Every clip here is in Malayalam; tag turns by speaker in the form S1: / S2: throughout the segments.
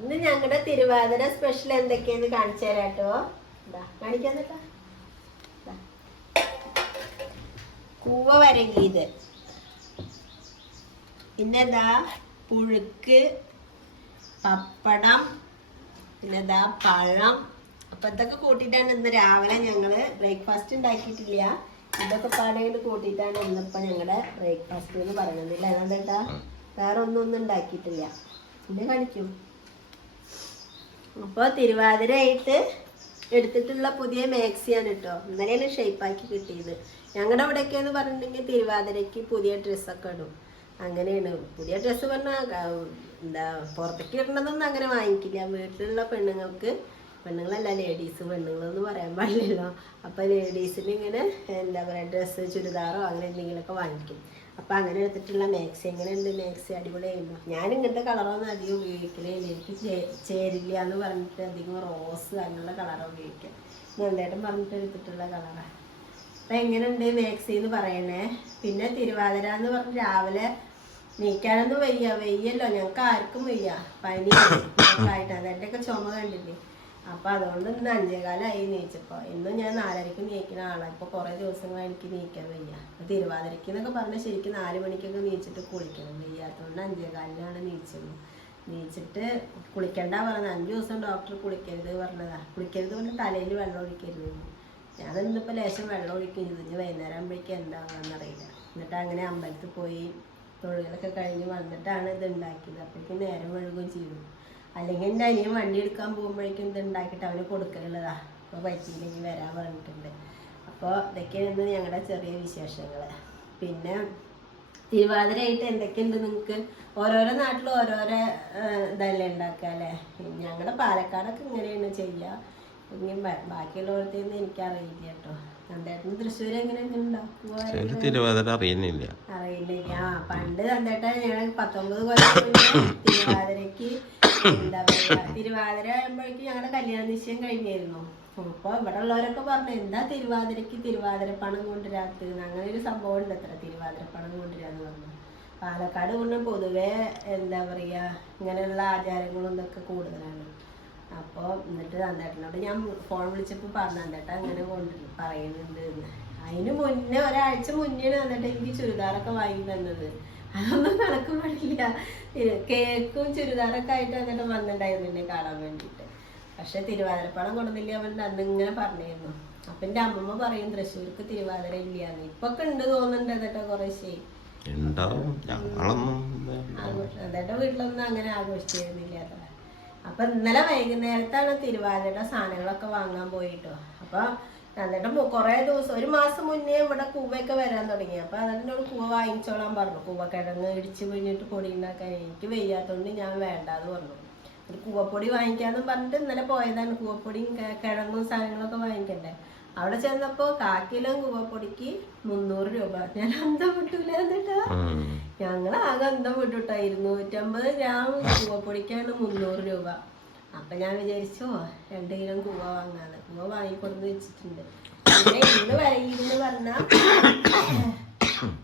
S1: ഇന്ന് ഞങ്ങളുടെ തിരുവാതിര സ്പെഷ്യൽ എന്തൊക്കെയെന്ന് കാണിച്ചു തരാം കേട്ടോ കൂവ വരങ്ങിയത് പിന്നെന്താ? പുഴുക്ക് പപ്പടം പിന്നെന്താ? പഴം. അപ്പൊ ഇതൊക്കെ കൂട്ടിയിട്ടാണ് ഇന്ന് രാവിലെ ഞങ്ങൾ ബ്രേക്ക്ഫാസ്റ്റ് ഉണ്ടാക്കിയിട്ടില്ല. ഇതൊക്കെ പാടേണ്ട് കൂട്ടിയിട്ടാണ് ഇന്നിപ്പോ ഞങ്ങളുടെ ബ്രേക്ക്ഫാസ്റ്റ് എന്ന് പറയുന്നത്. ഇല്ല എന്താ വേറെ ഒന്നും ഒന്നും ഉണ്ടാക്കിയിട്ടില്ല. പിന്നെ കാണിക്കും. അപ്പോൾ തിരുവാതിരയായിട്ട് എടുത്തിട്ടുള്ള പുതിയ മാക്സിയാണ് കേട്ടോ ഇന്നലെയാണ് ഷേപ്പാക്കി കിട്ടിയത്. ഞങ്ങളുടെ അവിടെയൊക്കെ എന്ന് പറഞ്ഞിട്ടുണ്ടെങ്കിൽ തിരുവാതിരയ്ക്ക് പുതിയ ഡ്രസ്സൊക്കെ ഇടും. അങ്ങനെയാണ്. പുതിയ ഡ്രസ്സ് പറഞ്ഞാൽ എന്താ പുറത്തേക്ക് ഇടണതൊന്നും അങ്ങനെ വാങ്ങിക്കില്ല. വീട്ടിലുള്ള പെണ്ണുങ്ങൾക്ക് പെണ്ണുങ്ങളല്ല ലേഡീസ് പെണ്ണുങ്ങളെന്ന് പറയാൻ പാടില്ലല്ലോ. അപ്പോൾ ലേഡീസിന് ഇങ്ങനെ എന്താ പറയുക ഡ്രസ്സ് ചുരിദാറോ അങ്ങനെ എന്തെങ്കിലുമൊക്കെ വാങ്ങിക്കും. അപ്പം അങ്ങനെ എടുത്തിട്ടുള്ള മാക്സി എങ്ങനെയുണ്ട്? മാക്സി അടിപൊളിയായിരുന്നു. ഞാൻ ഇങ്ങനത്തെ കളറൊന്നും അധികം ഉപയോഗിക്കില്ല എനിക്ക് ചേരില്ല എന്ന് പറഞ്ഞിട്ട് അധികം റോസ് അങ്ങനെയുള്ള കളറാണ് ഉപയോഗിക്കുക. നന്ദേട്ടൻ പറഞ്ഞിട്ട് എടുത്തിട്ടുള്ള കളറാണ് അപ്പം എങ്ങനെയുണ്ട് മാക്സി എന്ന് പറയണേ? പിന്നെ തിരുവാതിര എന്ന് പറഞ്ഞ് രാവിലെ നീക്കാനൊന്നും വയ്യ. വയ്യല്ലോ. ഞങ്ങൾക്ക് ആർക്കും വയ്യ. പനി ആയിട്ട് അതെന്റെയൊക്കെ ചുമ കണ്ടില്ലേ? അപ്പൊ അതുകൊണ്ട് ഇന്ന് അഞ്ചേകാലായി നീച്ചപ്പോ. ഇന്നും ഞാൻ നാലരയ്ക്ക് നീക്കുന്ന ആളാണ് ഇപ്പൊ കുറെ ദിവസങ്ങളായി എനിക്ക് നീക്കാൻ വയ്യ. തിരുവാതിരക്ക് എന്നൊക്കെ പറഞ്ഞാൽ ശരിക്കും നാല് മണിക്കൊക്കെ നീച്ചിട്ട് കുളിക്കണം. വയ്യാത്തതുകൊണ്ട് അഞ്ചേകാലിനാണ് നീച്ചത്. നീച്ചിട്ട് കുളിക്കണ്ട പറഞ്ഞത്. അഞ്ചു ദിവസം ഡോക്ടർ കുളിക്കരുത് പറഞ്ഞതാ. കുളിക്കരുത് കൊണ്ട് തലയിൽ വെള്ളം ഒഴിക്കരുത്. ഞാൻ ഇന്നിപ്പോ ലേശം വെള്ളം ഒഴിക്കും. ഇനി വൈകുന്നേരം ആകുമ്പോഴേക്കും എന്താണെന്ന് അറിയില്ല. എന്നിട്ട് അങ്ങനെ അമ്പലത്തിൽ പോയി തൊഴിലൊക്കെ കഴിഞ്ഞ് വന്നിട്ടാണ് ഇത് ഉണ്ടാക്കിയത്. അപ്പോഴേക്കും നേരം വഴുകുകയും ചെയ്തു. അല്ലെങ്കിൽ എന്റെ അനിയൻ വണ്ടി എടുക്കാൻ പോകുമ്പോഴേക്കും ഇത് ഉണ്ടാക്കിയിട്ട് അവന് കൊടുക്കലുള്ളതാ. അപ്പോൾ പറ്റിയില്ലെങ്കിൽ വരാൻ പറഞ്ഞിട്ടുണ്ട്. അപ്പോൾ ഇതൊക്കെയാണ് ഞങ്ങളുടെ ചെറിയ വിശേഷങ്ങൾ പിന്നെ തിരുവാതിരയായിട്ട് എന്തൊക്കെയുണ്ട് നിങ്ങൾക്ക് ഓരോരോ നാട്ടിലും ഓരോരോ ഇതല്ലേ ഉണ്ടാക്കുക അല്ലേ? ഞങ്ങളുടെ പാലക്കാടൊക്കെ ഇങ്ങനെയാണ് ചെയ്യുക ഇനി ബ- ബാക്കിയുള്ളവരത്തേന്ന് എനിക്കറിയില്ല കേട്ടോ. നന്ദേട്ടന് തൃശ്ശൂർ എങ്ങനെയൊക്കെ
S2: ചില തിരുവാതിര അറിയുന്നില്ല.
S1: അറിയില്ല ആ പണ്ട് കണ്ടിട്ട് ഞങ്ങൾ പത്തൊമ്പത് കൊല്ലം തിരുവാതിരക്ക് തിരുവാതിര ആകുമ്പോഴേക്കും ഞങ്ങളുടെ കല്യാണ നിശ്ചയം കഴിഞ്ഞായിരുന്നു അപ്പൊ ഇവിടെ ഉള്ളവരൊക്കെ പറഞ്ഞു എന്താ തിരുവാതിരക്ക് തിരുവാതിര പണം കൊണ്ടുവരാത്തത്? അങ്ങനെ ഒരു സംഭവം ഉണ്ട് അത്ര തിരുവാതിര പണം കൊണ്ടുവരാന്ന് പറഞ്ഞു. പാലക്കാട് കൊണ്ട് പൊതുവെ എന്താ പറയാ ഇങ്ങനെയുള്ള ആചാരങ്ങളും ഇതൊക്കെ കൂടുതലാണ്. അപ്പോൾ എന്നിട്ട് നന്ദേട്ടനോട് ഞാൻ ഫോൺ വിളിച്ചപ്പോൾ പറഞ്ഞു നന്ദേട്ട അങ്ങനെ കൊണ്ട് പറയുന്നുണ്ട് അതിന് മുന്നേ ഒരാഴ്ച മുന്നേ തന്നിട്ട് എനിക്ക് ചുരിദാറൊക്കെ വാങ്ങി തന്നത്. അതൊന്നും നടക്കും പാടില്ല. കേക്കും ചുരിദാറൊക്കെ ആയിട്ട് എന്നിട്ട് വന്നിട്ടുണ്ടായിരുന്നു എന്നെ കാണാൻ വേണ്ടിയിട്ട്. പക്ഷെ തിരുവാതിരപ്പണം കൊണ്ടുവന്നില്ല അവൻ അന്ന് ഇങ്ങനെ പറഞ്ഞിരുന്നു. അപ്പൊ എന്റെ അമ്മമ്മ പറയും തൃശ്ശൂർക്ക് തിരുവാതിര ഇല്ലാന്ന്. ഇപ്പൊ ഒക്കെ ഉണ്ട് തോന്നുന്നുണ്ട് എന്നിട്ട്
S2: കുറേശ്ശേ
S1: എന്നിട്ട് വീട്ടിലൊന്നും അങ്ങനെ ആഘോഷിച്ചിരുന്നില്ല അപ്പൊ ഇന്നലെ വൈകുന്നേരത്താണ് തിരുവാതിരയുടെ സാധനങ്ങളൊക്കെ വാങ്ങാൻ പോയിട്ടോ. അപ്പൊ എന്നിട്ട് കുറേ ദിവസം ഒരു മാസം മുന്നേ ഇവിടെ കൂവയൊക്കെ വരാൻ തുടങ്ങി. അപ്പൊ അതിനോട് കൂവ വാങ്ങിച്ചോളാൻ പറഞ്ഞു. കൂവ കിഴങ്ങ് ഇടിച്ച് പിഴിഞ്ഞിട്ട് പൊടി ഉണ്ടാക്കാൻ. എനിക്ക് വെയ്യാത്തോണ്ട് ഞാൻ വേണ്ടാന്ന് പറഞ്ഞു. ഒരു കൂവപ്പൊടി വാങ്ങിക്കാന്നും പറഞ്ഞിട്ട് ഇന്നലെ പോയതാണ്. കൂവപ്പൊടിയും കിഴങ്ങും സാധനങ്ങളൊക്കെ വാങ്ങിക്കണ്ടേ. അവിടെ ചെന്നപ്പോ കാക്കിലും കിലോ കൂവപ്പൊടിക്ക് മുന്നൂറ് രൂപ. ഞാൻ അന്തം വിട്ടൂല എന്നിട്ടാ. ഞങ്ങൾ ആകെ അന്തം വിട്ടുട്ടാ ഇരുന്നൂറ്റമ്പത് ഗ്രാം കൂവപ്പൊടിക്കാണ് മുന്നൂറ് രൂപ. അപ്പൊ ഞാൻ വിചാരിച്ചു "ഓ, രണ്ട് കിലോ കൂവ വാങ്ങാന്ന്. കൂവ വാങ്ങിക്കൊടുന്ന് വെച്ചിട്ടുണ്ട്. പിന്നെ ഇന്ന് വൈകിന്ന് പറഞ്ഞ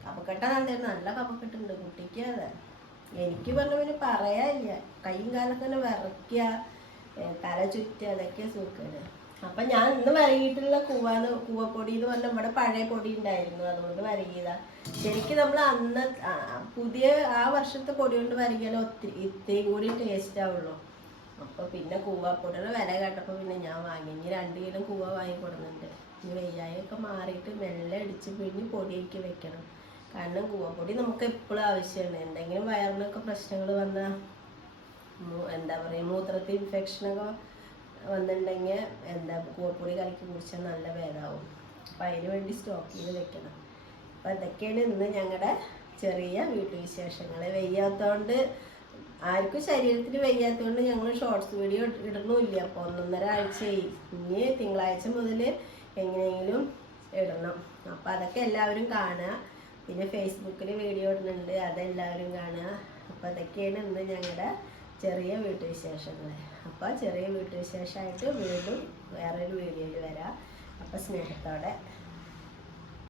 S1: കപ്പക്കെട്ട നന്നായിരുന്നു നല്ല കപ്പക്കെട്ടുണ്ട് കുട്ടിക്ക് അതെ. എനിക്ക് പറഞ്ഞ പിന്നെ പറയാനില്ല. കൈയും കാലൊക്കെ തന്നെ വിറയ്ക്കുക തല ചുറ്റുക അതൊക്കെ സൂക്കേട്. അപ്പൊ ഞാൻ ഇന്ന് വരകിയിട്ടുള്ള കൂവാന്ന് കൂവപ്പൊടി എന്ന് പറഞ്ഞാൽ നമ്മുടെ പഴയ പൊടി ഉണ്ടായിരുന്നു. അതുകൊണ്ട് വരകിയതാ. ശരിക്കും നമ്മൾ അന്ന് പുതിയ ആ വർഷത്തെ പൊടി കൊണ്ട് വരകിയാലോ ഒത്തിരി ഇത്രയും കൂടി ടേസ്റ്റ് ആവുള്ളൂ. അപ്പൊ പിന്നെ കൂവാപ്പൊടിയുടെ വില കേട്ടപ്പോ പിന്നെ ഞാൻ വാങ്ങി. ഇനി രണ്ട് കിലോ കൂവ വാങ്ങിക്കൊടുന്നുണ്ട് ഇനി വെയ്യായൊക്കെ മാറിയിട്ട് മെല്ലെ അടിച്ച് പിഴിഞ്ഞ് പൊടിയാക്കി വെക്കണം. കാരണം കൂവപ്പൊടി നമുക്ക് എപ്പോഴും ആവശ്യമാണ് എന്തെങ്കിലും വയറിനൊക്കെ പ്രശ്നങ്ങൾ വന്നാൽ എന്താ പറയുക മൂത്രത്തിൽ ഇൻഫെക്ഷനൊക്കെ വന്നിട്ടുണ്ടെങ്കിൽ എന്താ കൂവപ്പൊടി കലക്കി കുടിച്ചാൽ നല്ല വേദാവും അപ്പം അതിന് വേണ്ടി സ്റ്റോക്ക് ചെയ്ത് വെക്കണം. അപ്പം ഇതൊക്കെയാണ് ഇന്ന് ഞങ്ങളുടെ ചെറിയ വീട്ടുവിശേഷങ്ങൾ വെയ്യാത്തതുകൊണ്ട് ആർക്കും ശരീരത്തിന് വയ്യാത്തതുകൊണ്ട് ഞങ്ങൾ ഷോർട്സ് വീഡിയോ ഇടണമില്ല അപ്പോൾ ഒന്നൊന്നര ആഴ്ചയായി. ഇനി തിങ്കളാഴ്ച മുതൽ എങ്ങനെയെങ്കിലും ഇടണം. അപ്പം അതൊക്കെ എല്ലാവരും കാണുക. പിന്നെ ഫേസ്ബുക്കിൽ വീഡിയോ ഇടുന്നുണ്ട്. അതെല്ലാവരും കാണുക. അപ്പം അതൊക്കെയാണ് ഇന്ന് ഞങ്ങളുടെ ചെറിയ വീട്ടുവിശേഷങ്ങൾ അപ്പോൾ ചെറിയ വീട്ടുവിശേഷമായിട്ട് വീണ്ടും വേറൊരു വീഡിയോയിൽ വരാം. അപ്പോൾ സ്നേഹത്തോടെ